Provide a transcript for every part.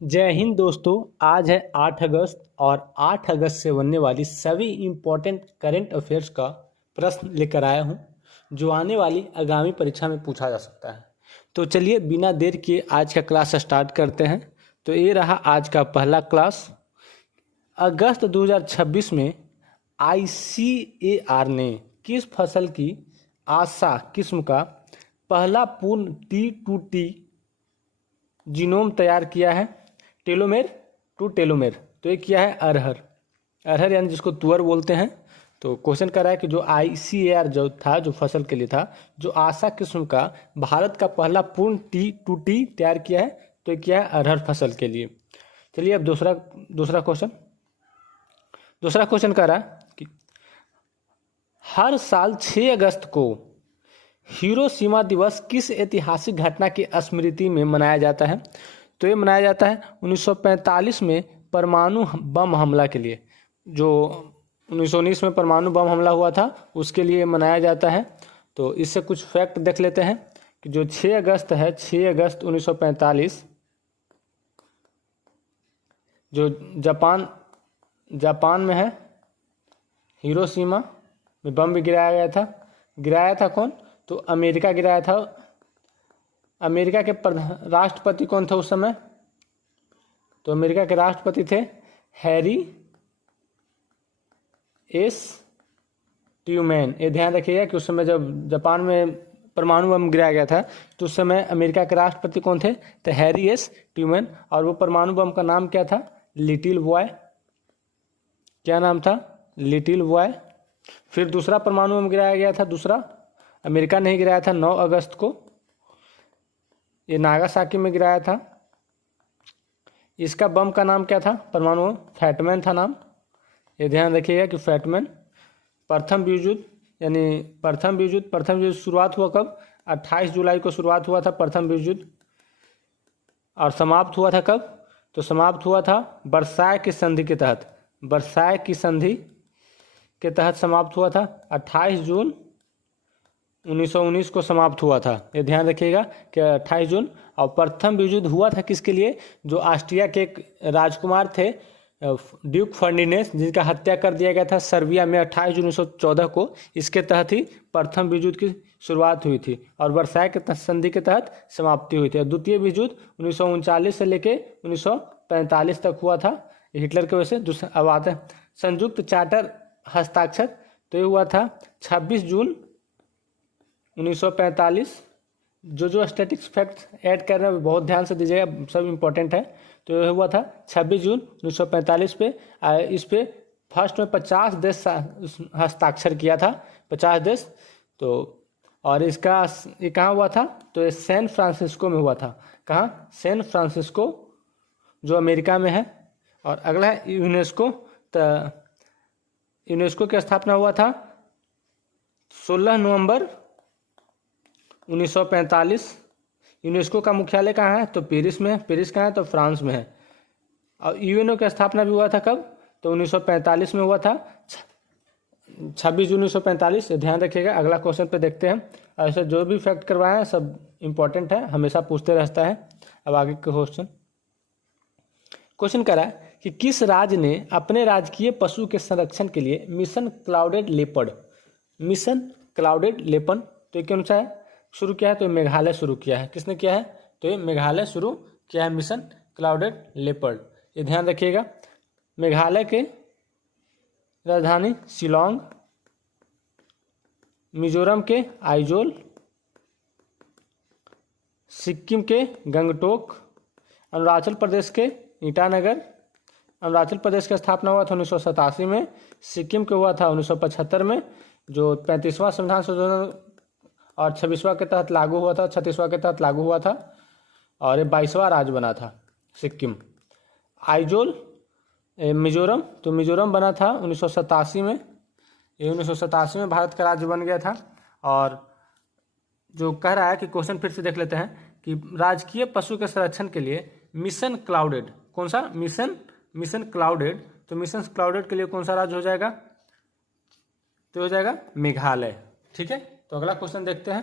जय हिंद दोस्तों। आज है 8 अगस्त और 8 अगस्त से बनने वाली सभी इम्पोर्टेंट करंट अफेयर्स का प्रश्न लेकर आया हूं, जो आने वाली आगामी परीक्षा में पूछा जा सकता है। तो चलिए बिना देर किए आज का क्लास स्टार्ट करते हैं। तो ये रहा आज का पहला क्लास। अगस्त 2026 में ICAR ने किस फसल की आशा किस्म का पहला पूर्ण T2T जीनोम तैयार किया है? Telomere to telomere. तो ये किया है अरहर। अरहर यानी जिसको तुअर बोलते हैं। तो क्वेश्चन कर रहा है कि जो ICAR जो था, जो फसल के लिए था, जो आशा किस्म का भारत का पहला पूर्ण T2T तैयार किया है, तो ये किया है अरहर फसल के लिए। चलिए अब दूसरा क्वेश्चन कर रहा है कि हर साल 6 अगस्त को हिरोशिमा दिवस किस ऐतिहासिक घटना की स्मृति में मनाया जाता है? तो ये मनाया जाता है 1945 में परमाणु बम हमला के लिए। जो 1919 में परमाणु बम हमला हुआ था उसके लिए मनाया जाता है। तो इससे कुछ फैक्ट देख लेते हैं कि जो 6 अगस्त है, 6 अगस्त 1945 जो जापान में है, हिरोशिमा में बम भी गिराया था कौन? तो अमेरिका गिराया था। अमेरिका के राष्ट्रपति कौन थे उस समय? तो अमेरिका के राष्ट्रपति थे हैरी एस ट्रूमैन। ये ध्यान रखिएगा कि उस समय जब जापान में परमाणु बम गिराया गया था तो उस समय अमेरिका के राष्ट्रपति कौन थे? तो हैरी एस ट्रूमैन। और वो परमाणु बम का नाम क्या था? Little boy. क्या नाम था? Little boy. फिर दूसरा परमाणु बम गिराया गया था, दूसरा अमेरिका ने ही गिराया था 9 अगस्त को। ये नागासाकी में गिराया था। इसका बम का नाम क्या था? परमाणु बम फैटमैन था नाम। ये ध्यान रखिएगा कि फैटमैन। प्रथम विश्व युद्ध शुरुआत हुआ कब? 28 जुलाई को शुरुआत हुआ था प्रथम विश्व युद्ध। और समाप्त हुआ था कब? तो समाप्त हुआ था वर्साय की संधि के तहत। वर्साय की संधि के तहत समाप्त हुआ था। 28 जून 1919 को समाप्त हुआ था। ये ध्यान रखिएगा कि 28 जून। और प्रथम विश्व युद्ध हुआ था किसके लिए? जो ऑस्ट्रिया के एक राजकुमार थे ड्यूक फर्डिनेंड, जिनका हत्या कर दिया गया था सर्बिया में 28 जून 1914 को। इसके तहत ही प्रथम विश्व युद्ध की शुरुआत हुई थी और वर्साय के संधि के तहत समाप्ति हुई थी। और द्वितीय विश्व युद्ध 1939 से लेके 1945 तक हुआ था, हिटलर की वजह से। अब आते हैं संयुक्त चार्टर हस्ताक्षर। तो ये हुआ था 26 जून 1945। जो स्टैटिक्स फैक्ट्स ऐड कर रहे हैं बहुत ध्यान से दीजिएगा, सब इम्पोर्टेंट है। तो यह हुआ था 26 जून 1945 पे। इस पे फर्स्ट में 50 देश हस्ताक्षर किया था, 50 देश। तो और इसका ये कहाँ हुआ था? तो ये सैन फ्रांसिस्को में हुआ था। कहाँ? सैन फ्रांसिस्को, जो अमेरिका में है। और अगला है यूनेस्को। तो यूनेस्को की स्थापना हुआ था 16 नवंबर 1945। यूनेस्को का मुख्यालय कहाँ है? तो पेरिस में है। पेरिस कहाँ है? तो फ्रांस में है। और यूएनओ की स्थापना भी हुआ था कब? तो 1945 में हुआ था, 26 जून 1945। ध्यान रखिएगा। अगला क्वेश्चन पे देखते हैं। ऐसे जो भी फैक्ट करवाए हैं सब इम्पोर्टेंट है, हमेशा पूछते रहता है। अब आगे के क्वेश्चन करा है कि किस राज्य ने अपने राजकीय पशु के संरक्षण के लिए मिशन क्लाउडेड लेपर्ड तो ये कौन सा है शुरू किया है? तो मेघालय शुरू किया है। किसने किया है? तो ये मेघालय शुरू किया है मिशन क्लाउडेड लेपर्ड। ये ध्यान रखिएगा। मेघालय के राजधानी शिलोंग, मिजोरम के आइजोल, सिक्किम के गंगटोक, अरुणाचल प्रदेश के ईटानगर। अरुणाचल प्रदेश की स्थापना हुआ था 1987 में। सिक्किम के हुआ था 1975 में, जो 35वां संविधान संशोधन और 26वां के तहत लागू हुआ था, 36वां के तहत लागू हुआ था। और ये 22वां राज्य बना था सिक्किम। आइजोल मिजोरम, तो मिजोरम बना था 1987 में। ये 1987 में भारत का राज्य बन गया था। और जो कह रहा है कि क्वेश्चन फिर से देख लेते हैं कि राजकीय पशु के संरक्षण के लिए मिशन क्लाउडेड, कौन सा? Mission clouded. तो मिशन क्लाउडेड के लिए कौन सा राज्य हो जाएगा? तो हो जाएगा मेघालय। ठीक है। तो अगला क्वेश्चन देखते हैं।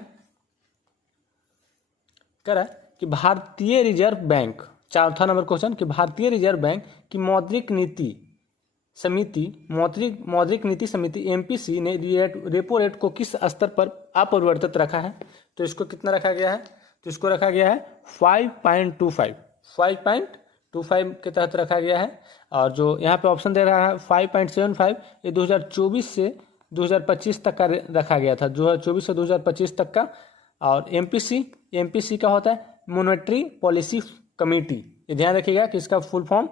कह रहा है कि भारतीय रिजर्व बैंक चौथा नंबर क्वेश्चन कि भारतीय रिजर्व बैंक की मौद्रिक नीति समिति एमपीसी ने रेपो रेट को किस स्तर पर अपरिवर्तित रखा है? तो इसको कितना रखा गया है? तो इसको रखा गया है 5.25 के तहत रखा गया है। और जो यहाँ पे ऑप्शन दे रहा है 5.75, ये 2024 से 2025 तक का रखा गया था, 2024 से 2025 तक का। और एमपीसी का होता है मॉनेटरी पॉलिसी कमेटी। ये ध्यान रखिएगा कि इसका full form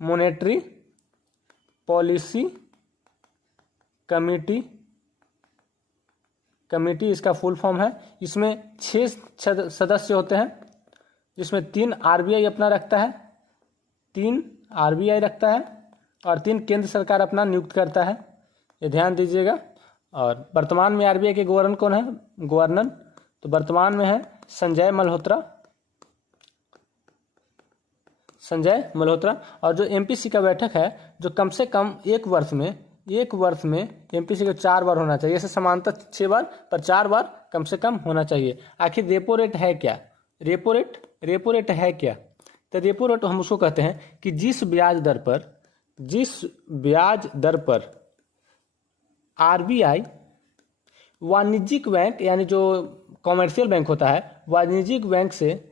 monetary policy committee इसका फुल फॉर्म है। इसमें 6 सदस्य होते हैं, जिसमें 3 आरबीआई अपना रखता है, 3 आरबीआई रखता है और 3 केंद्र सरकार अपना नियुक्त करता है। ये ध्यान दीजिएगा। और वर्तमान में आरबीआई के गवर्नर कौन है? गवर्नर तो वर्तमान में है संजय मल्होत्रा। और जो एमपीसी का बैठक है, जो कम से कम एक वर्ष में एमपीसी को 4 बार होना चाहिए। ऐसे समांतर 6 बार, पर 4 बार कम से कम होना चाहिए। आखिर रेपो रेट है क्या? रेपो रेट है क्या? तो रेपो रेट हम उसको कहते हैं कि जिस ब्याज दर पर आरबीआई वाणिज्यिक बैंक, यानी जो कॉमर्शियल बैंक होता है, वाणिज्यिक बैंक से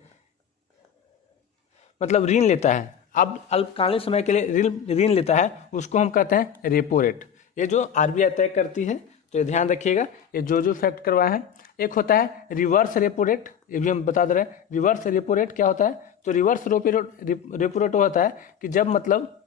मतलब ऋण लेता है, अब अल्पकालीन समय के लिए ऋण लेता है, उसको हम कहते हैं रेपो रेट। ये जो आरबीआई तय करती है, तो ये ध्यान रखिएगा। ये जो फैक्ट करवाए हैं, एक होता है रिवर्स रेपो रेट, ये भी हम बता दे रहे हैं। रिवर्स रेपो रेट क्या होता है? तो रिवर्स रेपो रेट होता है कि जब मतलब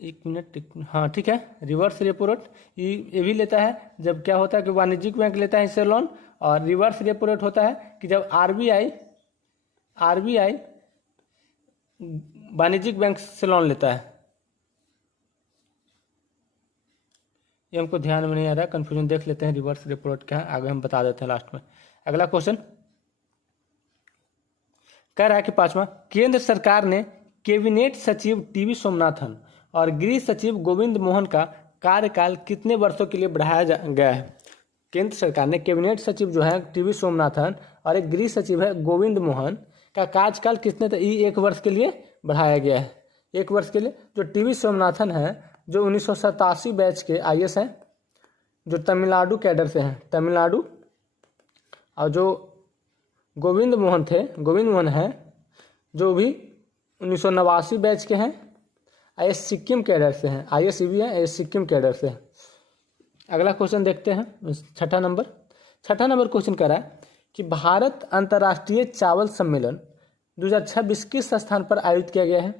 एक मिनट, हाँ ठीक है, रिवर्स रेपो रेट ये भी लेता है जब क्या होता है कि वाणिज्यिक बैंक लेता है इससे लोन। और रिवर्स रेपो रेट होता है कि जब आरबीआई वाणिज्यिक बैंक से लोन लेता है। ये हमको ध्यान में नहीं आ रहा, कंफ्यूजन देख लेते हैं रिवर्स रेपो रेट क्या है, आगे हम बता देते हैं लास्ट में। अगला क्वेश्चन कह रहा है कि 5वां, केंद्र सरकार ने कैबिनेट सचिव टीवी सोमनाथन और गृह सचिव गोविंद मोहन का कार्यकाल कितने वर्षों के लिए बढ़ाया गया है? केंद्र सरकार ने कैबिनेट सचिव जो है टीवी सोमनाथन और एक गृह सचिव है गोविंद मोहन का कार्यकाल कितने 1 वर्ष के लिए बढ़ाया गया है। 1 वर्ष के लिए। जो टीवी सोमनाथन है, जो 1987 बैच के आईएएस हैं, जो तमिलनाडु कैडर से हैं, तमिलनाडु। और जो गोविंद मोहन है, जो भी 1989 बैच के हैं, आईएएस सिक्किम कैडर से हैं, आईएएस भी है, आईएएस सिक्किम कैडर से हैं। अगला क्वेश्चन देखते हैं, 6ठा नंबर क्वेश्चन कह रहा है कि भारत अंतर्राष्ट्रीय चावल सम्मेलन 2026 किस स्थान पर आयोजित किया गया है?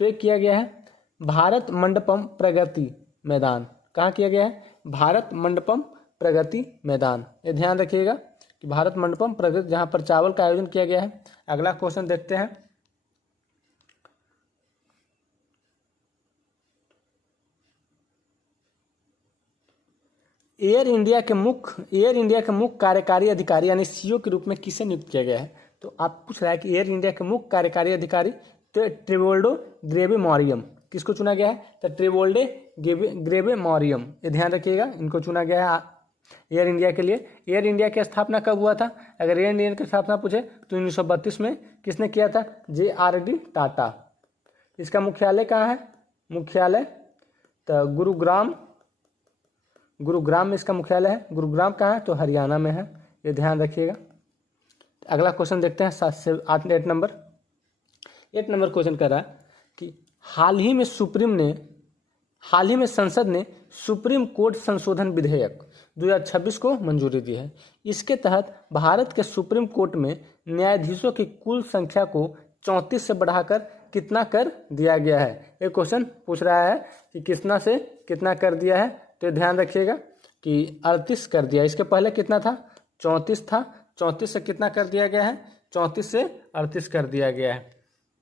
तो ये किया गया है भारत मंडपम प्रगति मैदान। कहाँ किया गया है? भारत मंडपम प्रगति मैदान। ये ध्यान रखिएगा कि भारत मंडपम प्रगति, जहाँ पर चावल का आयोजन किया गया है। अगला क्वेश्चन देखते हैं, एयर इंडिया के मुख्य कार्यकारी अधिकारी यानी सीईओ के रूप में किसे नियुक्त किया गया है? तो आप पूछ रहा है कि एयर इंडिया के मुख्य कार्यकारी अधिकारी, तो ट्रेवोल्डो ग्रेवे मॉरियम किसको चुना गया है? तो ट्रेवोल्डे ग्रेवे मॉरियम। ये ध्यान रखिएगा, इनको चुना गया है एयर इंडिया के लिए। एयर इंडिया की स्थापना कब हुआ था? अगर एयर इंडिया की स्थापना पूछे तो 1932 में। किसने किया था? JRD टाटा। इसका मुख्यालय कहाँ है? मुख्यालय तो गुरुग्राम में इसका मुख्यालय है। गुरुग्राम कहाँ है? तो हरियाणा में है। ये ध्यान रखिएगा। अगला क्वेश्चन देखते हैं, 8 नंबर क्वेश्चन कर रहा है कि हाल ही में संसद ने सुप्रीम कोर्ट संशोधन विधेयक 2026 को मंजूरी दी है। इसके तहत भारत के सुप्रीम कोर्ट में न्यायाधीशों की कुल संख्या को 34 से बढ़ाकर कितना कर दिया गया है? एक क्वेश्चन पूछ रहा है कि कितना से कितना कर दिया है। तो ध्यान रखिएगा कि 38 कर दिया। इसके पहले कितना था? 34 था। 34 से कितना कर दिया गया है? 34 से 38 कर दिया गया है।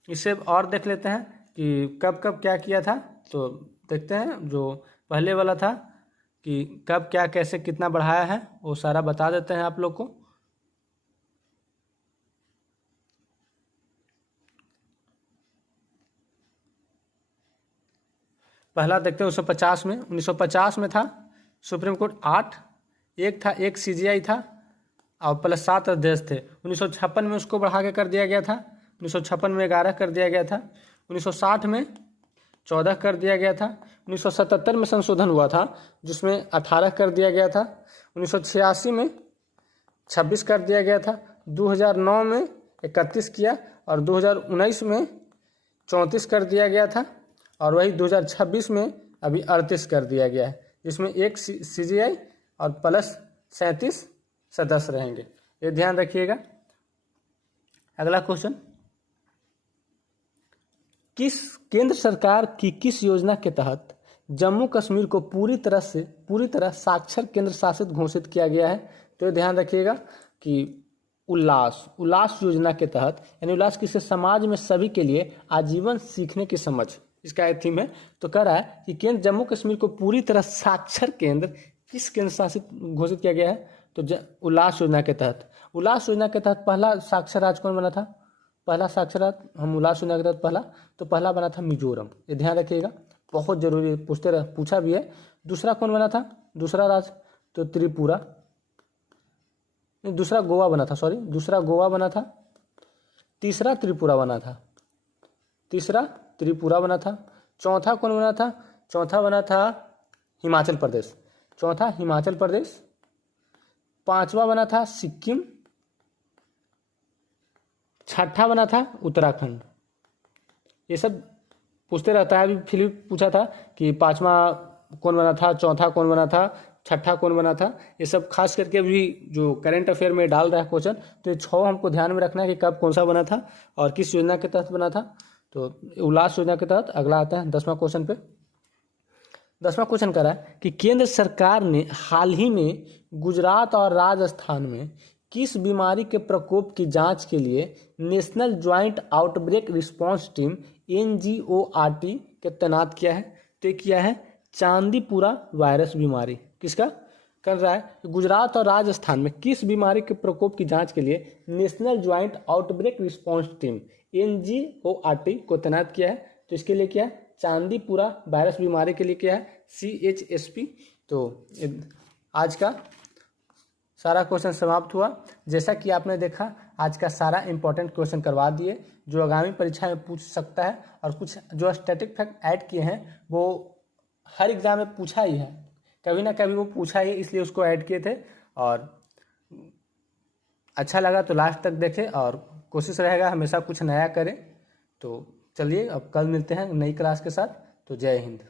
इसे और देख लेते हैं कि कब कब क्या किया था। तो देखते हैं, जो पहले वाला था कि कब क्या कैसे कितना बढ़ाया है, वो सारा बता देते हैं आप लोग को। पहला देखते हैं 1950 में था सुप्रीम कोर्ट 8, एक CGI था और प्लस 7 अध्यक्ष थे। 1956 में उसको बढ़ा के कर दिया गया था। 1956 में 11 कर दिया गया था। 1960 में 14 कर दिया गया था। 1977 में संशोधन हुआ था जिसमें 18 कर दिया गया था। 1986 में 26 कर दिया गया था। 2009 में 31 किया और 2019 में 34 कर दिया गया था। और वही 2026 में अभी 38 कर दिया गया है, जिसमें एक CGI और प्लस 37 सदस्य रहेंगे। ये ध्यान रखिएगा। अगला क्वेश्चन, केंद्र सरकार की किस योजना के तहत जम्मू कश्मीर को पूरी तरह साक्षर केंद्र शासित घोषित किया गया है? तो ये ध्यान रखिएगा कि उल्लास योजना के तहत, यानी उल्लास किसे, समाज में सभी के लिए आजीवन सीखने की समझ, इसका एक थीम है। तो कह रहा है कि केंद्र जम्मू कश्मीर को पूरी तरह साक्षर केंद्र किस केंद्र शासित घोषित किया गया है? तो उल्लास योजना के तहत। उल्लास योजना के तहत पहला साक्षर राज्य कौन बना था? पहला साक्षर राज्य हम उल्लास योजना के तहत पहला बना था मिजोरम। ये ध्यान रखिएगा, बहुत जरूरी, पूछा भी है। दूसरा कौन बना था? दूसरा राज्य तो त्रिपुरा, दूसरा गोवा बना था, दूसरा गोवा बना था। तीसरा त्रिपुरा बना था। चौथा कौन बना था? चौथा बना था हिमाचल प्रदेश। पांचवा बना था सिक्किम। छठा बना था उत्तराखंड। ये सब पूछते रहता है। अभी फिर पूछा था कि पांचवा कौन बना था, चौथा कौन बना था, छठा कौन बना था। ये सब खास करके अभी जो करंट अफेयर में डाल रहा है क्वेश्चन, तो ये 6 हमको ध्यान में रखना है कि कब कौन सा बना था और किस योजना के तहत बना था। तो उल्लास योजना के तहत। अगला आता है 10वां क्वेश्चन पे। 10वां क्वेश्चन कह रहा है कि केंद्र सरकार ने हाल ही में गुजरात और राजस्थान में किस बीमारी के प्रकोप की जांच के लिए national joint outbreak response team NGORT के तैनात किया है? तो ये किया है चांदीपुरा वायरस बीमारी। किसका कर रहा है? गुजरात और राजस्थान में किस बीमारी के प्रकोप की जांच के लिए national joint outbreak response team NGORT को तैनात किया है? तो इसके लिए क्या है? चांदीपुरा वायरस बीमारी के लिए क्या है? CHSP। तो आज का सारा क्वेश्चन समाप्त हुआ। जैसा कि आपने देखा, आज का सारा इंपॉर्टेंट क्वेश्चन करवा दिए जो आगामी परीक्षा में पूछ सकता है, और कुछ जो स्टैटिक फैक्ट ऐड किए हैं वो हर एग्जाम में पूछा ही है, कभी ना कभी वो पूछा ही, इसलिए उसको ऐड किए थे। और अच्छा लगा तो लास्ट तक देखें, और कोशिश रहेगा हमेशा कुछ नया करें। तो चलिए अब कल मिलते हैं नई क्लास के साथ। तो जय हिंद।